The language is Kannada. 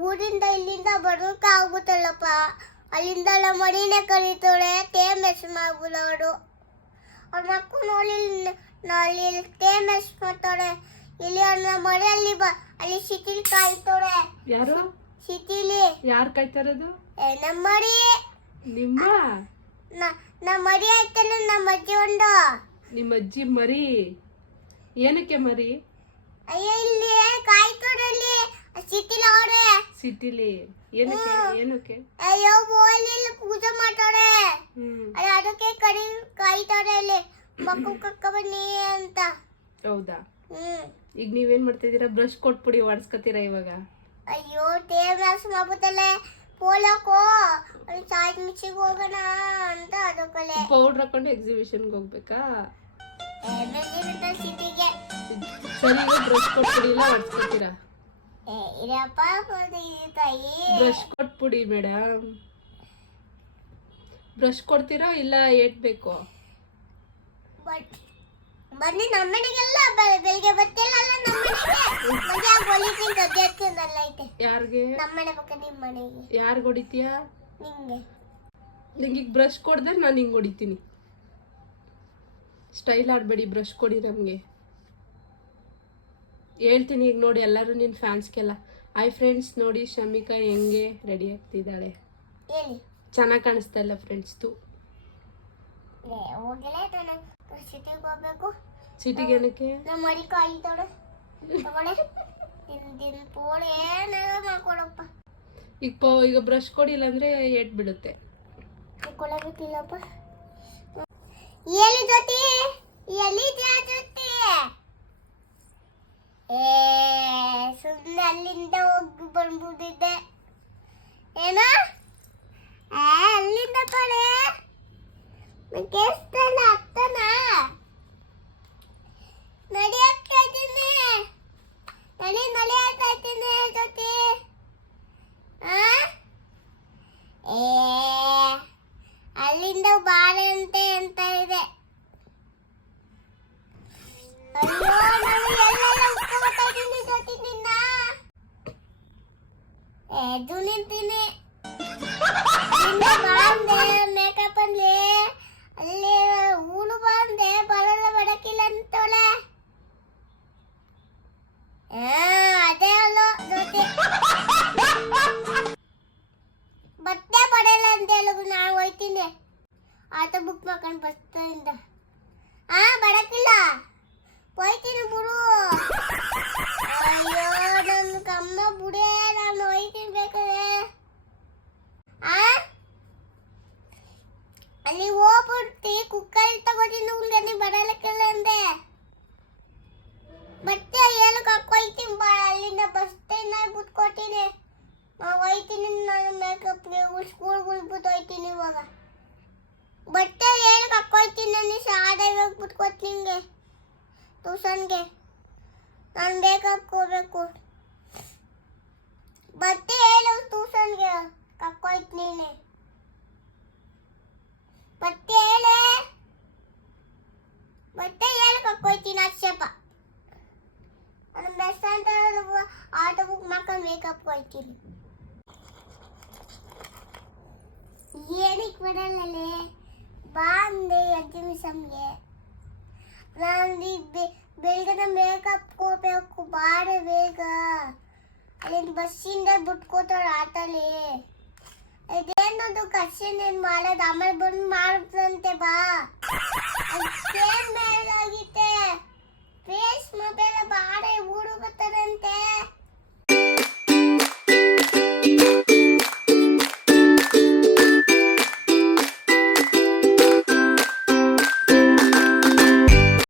ಊರಿಂದ ಇಲ್ಲಿಂದ ಬರೋಕೆ ಆಗುತ್ತಲ್ಲಪ್ಪ ಅಲ್ಲಿಂದ ಎಲ್ಲ ಮರಿನೇ ಕರೀತಾಳೆ ಎಸ್ ಮೆಸ್ ಅವರು ಅವ್ರ ಮಕ್ಕಳು ನೋಡಿ ಅಲ್ಲಿ ಟೇಮ್ ಮೆಸ್ ಮಾಡ್ತಾಳೆ. ಇಲ್ಲಿ ಅವ್ರನ್ನ ಮರಿಯಲ್ಲಿ ಬ ಅಲ್ಲಿ ಸಿಟಿಲಿ ಕಾಯ್ತಾಳೆ ಯಾರು? ಸಿಟಿಲಿ ಯಾರು ಕಾಯ್ತಾರದು? ನಮ್ಮ ಮರಿ ನಿಮ್ಮ? ನಮ್ಮ ಮರಿ ಆಯ್ತಲ್ಲ ನಮ್ಮ ಅಜ್ಜಿ ಒಂದು. ನಿಮ್ಮ ಅಜ್ಜಿ ಮರಿ. ಏನಕ್ಕೆ ಮರಿ? ಅಯ್ಯ ಇಲ್ಲಿ ಕಾಯ್ತಾರಲ್ಲಿ ಸಿಟಿಲಿ ಅವ್ರೆ. ಸಿಟಿಲಿ ಏನಕ್ಕೆ? ಏನಕ್ಕೆ? ಅಯ್ಯೋ ಬೋಲಿಲ್ಲಿ ಪೂಜೆ ಅಯ್ಯೋ, ಅದಕ್ಕೆ ಕರಿ ಕಾಯ್ತಾರೆ ಅಲ್ಲಿ. ಮಕ್ಕಳು ಕಕ್ಕ ಬನ್ನಿ ಅಂತ. ಹೌದಾ? ಈಗ ನೀವೇನ್ ಮಾಡ್ತಿದ್ದೀರಾ? ಬ್ರಷ್ ಕೊಟ್ಬಿಡಿ ಒಡ್ಸ್ಕೊತೀರಾ ಇವಾಗ? ಅಯ್ಯೋ ಟೇಮ್ ಮ್ಯಾಕ್ಸ್ ಮಾಡ್ಬಿಟ್ಟಲೆ ಪೋಲಕ್ಕೋ. ಅಲ್ಲಿ ಸಾಯ್ಟ್ ಮಿಕ್ಸಿಗೆ ಹೋಗೋಣ ಅಂತ ಅದಕ್ಕಲೆ ಪೌಡ್ರ್ ಹಾಕೊಂಡು ಎಕ್ಸಿಬಿಷನ್ಗೆ ಹೋಗ್ಬೇಕಾ? ಸಿಟಿಗೆ. ಸರಿ ಬ್ರಷ್ ಕೊಟ್ಬಿಡಿ ಇಲ್ಲ ಒಡ್ಸ್ಕೊತೀರಾ ಬ್ರಷ್ ಕೊಟ್ಬಿಡಿ ಮೇಡಮ್. ಬ್ರಷ್ ಕೊಡ್ತೀರಾ ಇಲ್ಲ ಏಟ್ ಬೇಕು ಬಟ್ ಬನ್ನಿ ನಮ್ಮನೆಗೆಲ್ಲ ಬೆಳಿಗ್ಗೆ ಬರ್ತಿಲ್ಲ ಯಾರಿಗೆ? ನಮ್ಮನೆ ಪಕ್ಕ ನಿಮ್ಮ ಮನೆಗೆ. ಯಾರು ಹೊಡಿತೀಯಾ? ನಿಂಗೆ. ನಿಂಗೆ ಈಗ ಬ್ರಷ್ ಕೊಡ್ದೆ ನಾನು ಹಿಂಗೆ ಹೊಡಿತೀನಿ. ಸ್ಟೈಲ್ ಆಡಬೇಡಿ ಬ್ರಷ್ ಕೊಡಿ ನಮಗೆ. ಹೇಳ್ತೀನಿ ಈಗ ನೋಡಿ ಎಲ್ಲರೂ ನಿನ್ನ ಫ್ಯಾನ್ಸ್ಗೆಲ್ಲ ಹಾಯ್ ಫ್ರೆಂಡ್ಸ್ ನೋಡಿ ಶಮಿಕಾ ಹೆಂಗೆ ರೆಡಿ ಆಗ್ತಿದ್ದಾಳೆ. ಚೆನ್ನಾಗಿ ಕಾಣಿಸ್ತಾ ಇಲ್ಲ ಫ್ರೆಂಡ್ಸ್ ತು ಸಿಟಿಗೆ ಏನಕ್ಕೆ? ಈಗ ಪೋ ಈಗ ಬ್ರಷ್ ಕೊಡಿಲ್ಲ ಅಂದ್ರೆ ಏಟ್ ಬಿಡುತ್ತೆ. ಕೊಡಬೇಕಿಲ್ಲಪ್ಪ ಎಲ್ಲಿ ಜೊತೆ ಎಲ್ಲಿ ಜೊತೆ ಏ ಸುಮ್ಮನೆ ಅಲ್ಲಿಂದ ಹೋಗಿ ಬಂದ್ಬಿಟ್ಟಿದ್ದೆ. ಏನ? ಅಲ್ಲಿಂದ ಕಡೆ ಕೇಳಿಸ್ತಲ್ಲ ಅತ್ತನ ನಡಿಯಕ್ತಾ ಇದ್ದೀನಿ ನಡಿ ನಡಿಯಕ್ತಾ ಇದ್ದೀನಿ ಜೊತೆ ಆ ಏ ಅಲ್ಲಿಂದ ಬಾರೆ ಅಂತೆ ಅಂತ ಇದೆ ಅಯ್ಯೋ ನಾನು ಎಲ್ಲೆಲ್ಲ ಉಟ್ಕೊಳ್ತಾ ಇದ್ದೀನಿ ಜೊತೆ ನಿನ್ನ ಎದ್ದು ನಿಂತೀನಿ ಬಾಂದೆ ಮೇಕಪ್ ಅಲ್ಲಿ. ಅಲ್ಲಿ ಊನು ಬಾಂದೆ ಬರಲ್ಲ ಬಡಕಿಲ್ಲ ಅಂತವಳೆ. ಆ, ಅದೇ ಅಲ್ಲೋ ಜೊತೆ ಬಟ್ಟೆ ಪಡೆಯಲ್ಲ ಅಂತ ಹೇಳಿದ್ರು ನಾನು ಹೋಯ್ತೀನಿ. ಆಟೋ ಬುಕ್ ಮಾಡ್ಕೊಂಡು ಬಸ್ತಿಂದ ಆ ಬಡಕಿಲ್ಲ. ಹೋಯ್ತೀನಿ ಬಿಡು ಅಯ್ಯೋ ನನ್ನ ಕಮ್ಮ ಬುಡೇ ನಾನು ಹೋಯ್ತೀನಿ ಬೇಕಾದ್ರೆ ಆ ಅಲ್ಲಿ ಹೋಗ್ಬಿಡ್ತಿ, ಕುಕ್ಕರ್ ತಗೋತೀನಿ ಉಳ್ಗನೆ ಬರಲಕ್ಕಿಲ್ಲ ಅಂದೆ. ಬಟ್ಟೆ ಹೇಳಕ್ ಹಾಕೋಯ್ತೀನಿ ಬಾ, ಅಲ್ಲಿಂದ ಬಸ್ ಸ್ಟ್ಯಾಂಡ್ ಬಿಟ್ಕೊತೀನಿ ನಾ ಹೋಯ್ತೀನಿ, ನಾನು ಮೇಕಪ್ಗೆ ಸ್ಕೂಲ್ಗೆ ಬಿಟ್ಟು ಹೋಯ್ತೀನಿ ಇವಾಗ. ಬಟ್ಟೆ ಹೇಳಕ್ ಹಾಕೋಯ್ತೀನಿ ನಾನು ಶಾಲೆ ಇವಾಗ ಬಿಟ್ಕೊತೀನಿ ನಿಂಗೆ, ಟ್ಯೂಷನ್ಗೆ. ನಾನು ಮೇಕಪ್ಗೆ ಹೋಗ್ಬೇಕು ಬಟ್ಟೆ ಹೇಳು ಟ್ಯೂಷನ್ಗೆ ಕಕ್ಕೋಯ್ತೀನಿ ಬಟ್ಟೆ ಹೇಳೆ ಬಟ್ಟೆ ಹೇಳಕ್ ಹಾಕೋಯ್ತೀನಿ ಅಕ್ಷಪ ನಾನು ಬೆಸ್ಟ್ ಅಂತ ಆಟೋ ಬುಕ್ ಮಾಡ್ಕೊಂಡು ಹೋಯ್ತೀನಿ ಏನಕ್ಕೆ ಬರಲ್ಲೇ ಬಾ ಅಂದೆ ಎಕ್ಸಿಬಿಷನ್ಗೆ ನಾನು ಬೆಳಗ್ಗೆ ಮೇಕಪ್ ಹೋಗ್ಬೇಕು ಬಾರೆ ಬೇಗ. ಅಲ್ಲಿಂದ ಬಸ್ಸಿಂದ ಬಿಟ್ಕೋತಾಳೆ ಆಟಲ್ಲಿ ಇದೇನದು ಏನ್ ಮಾಡೋದು? ಆಮೇಲೆ ಬಂದು ಮಾಡುತ್ತಂತೆ ಬಾ.